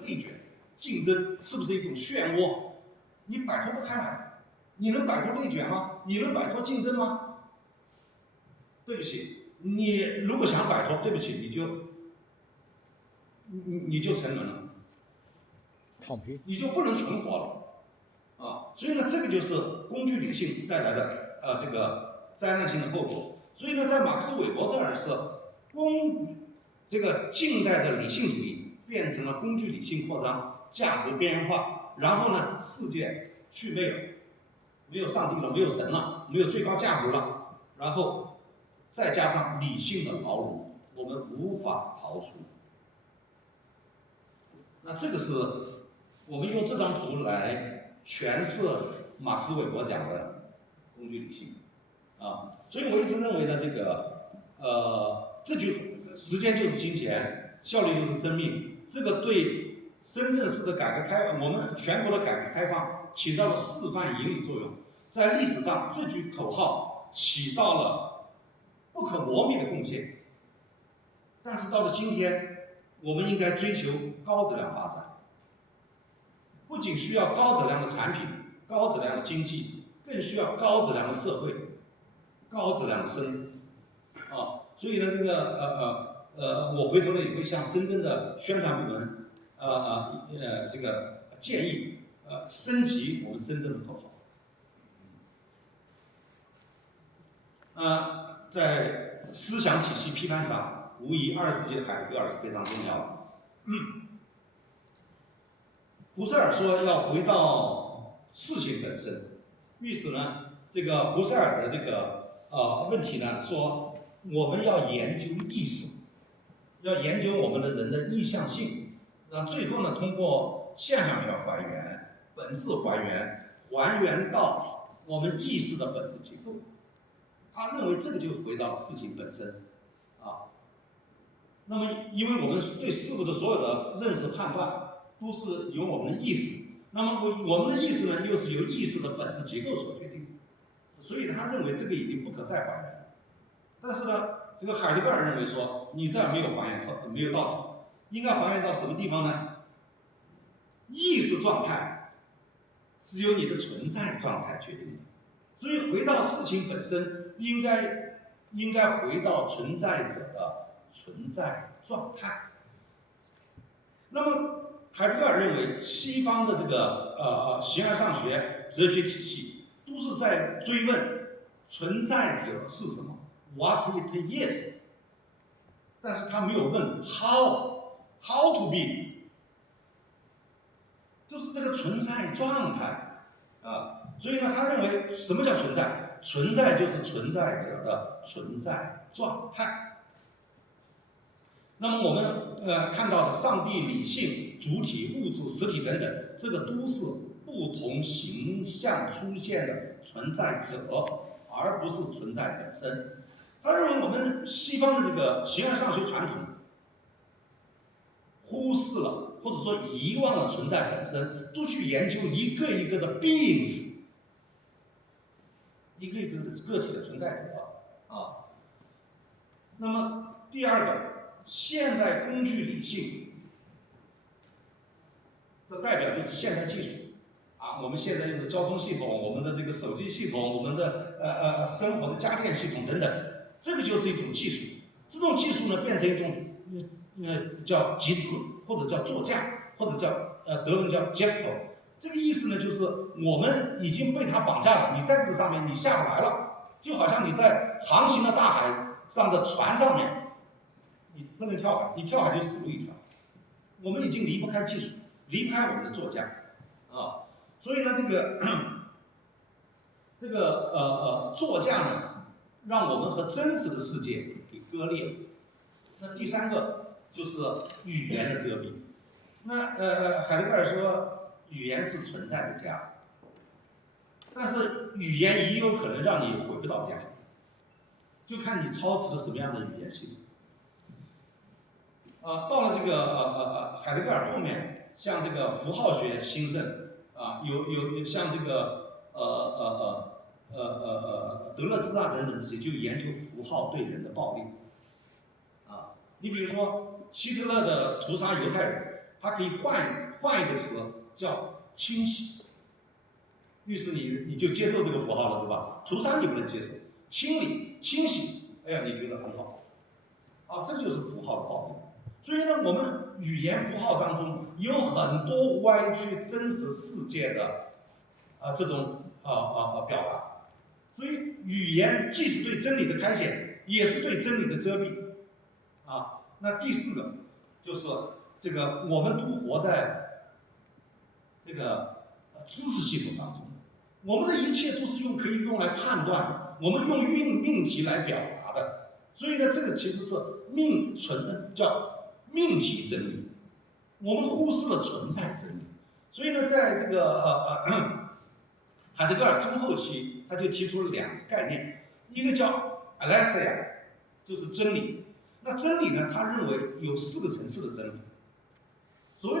内卷、竞争是不是一种漩涡？你摆脱不开来，你能摆脱内卷吗？你能摆脱竞争吗？对不起，你如果想摆脱，对不起，你就沉沦了，躺平，你就不能存活了啊！所以呢，这个就是工具理性带来的这个灾难性的后果。所以呢，在马克思韦伯这儿是这个近代的理性主义变成了工具理性扩张、价值边缘化，然后呢，世界去没有上帝了，没有神了，没有最高价值了，然后再加上理性的牢笼，我们无法逃出。那这个是我们用这张图来诠释马克思韦伯讲的工具理性啊。所以我一直认为呢，这句时间就是金钱，效率就是生命，这个对深圳市的我们全国的改革开放起到了示范引领作用。在历史上，这句口号起到了不可磨灭的贡献。但是到了今天，我们应该追求高质量发展，不仅需要高质量的产品、高质量的经济，更需要高质量的社会、高质量的生活啊。所以呢，我回头呢也会向深圳的宣传部门这个建议升级我们深圳的口号。在思想体系批判上，无疑20世纪的海德格尔是非常重要的。胡塞尔说要回到事情本身，意思呢，这个胡塞尔的这个问题呢，说我们要研究意识，要研究我们的人的意向性，最后呢，通过现象学还原、本质还原到我们意识的本质结构。他认为这个就回到事情本身啊。那么，因为我们对事物的所有的认识判断都是由我们的意识，那么我们的意识呢，又是由意识的本质结构所决定，所以他认为这个已经不可再还原了。但是呢，这个海德格尔认为说，你这样没有还原没有道理，应该还原到什么地方呢？意识状态是由你的存在状态决定的，所以回到事情本身，应该回到存在者的存在状态。那么海德格尔认为，西方的这个形而上学哲学体系都是在追问存在者是什么 ，What it is， 但是他没有问 how to be， 就是这个存在状态啊。所以呢，他认为什么叫存在？存在就是存在者的存在状态。那么我们看到的上帝、理性、主体、物质、实体等等，这个都是不同形象出现的存在者，而不是存在本身。他认为我们西方的这个形而上学传统忽视了或者说遗忘了存在本身，都去研究一个一个的 beings， 一个一个的个体的存在者啊。那么第二个，现代工具理性的代表就是现代技术啊，我们现在用的交通系统，我们的这个手机系统，我们的生活的家电系统等等，这个就是一种技术。这种技术呢，变成一种叫极致，或者叫座驾，或者叫德文叫 gesto。这个意思呢，就是我们已经被它绑架了，你在这个上面你下不来了，就好像你在航行的大海上的船上面。你不能跳海，你跳海就死路一条。我们已经离不开技术，离不开我们的座驾啊。所以呢，座驾呢，让我们和真实的世界给割裂了。那第三个就是语言的遮蔽。那海德格尔说，语言是存在的家，但是语言也有可能让你回不到家，就看你操持了什么样的语言系统。到了这个海德格尔后面，像这个符号学兴盛啊，有像这个德勒兹啊等等这些，就研究符号对人的暴力啊。你比如说希特勒的屠杀犹太人，它可以换一个词叫清洗。律师你就接受这个符号了，对吧？屠杀你不能接受，清理、清洗，哎呀，你觉得很好，啊，这就是符号的暴力。所以呢，我们语言符号当中有很多歪曲真实世界的这种表达。所以语言既是对真理的开显，也是对真理的遮蔽。那第四个就是这个，我们都活在这个知识系统当中，我们的一切都是可以用来判断的，我们用命题来表达的。所以呢，这个其实是叫命题真理，我们忽视了存在真理。所以呢，在这个海德格尔中后期，他就提出了2个概念，一个叫 Aletheia， 就是真理。那真理呢，他认为有4个层次的真理。所谓的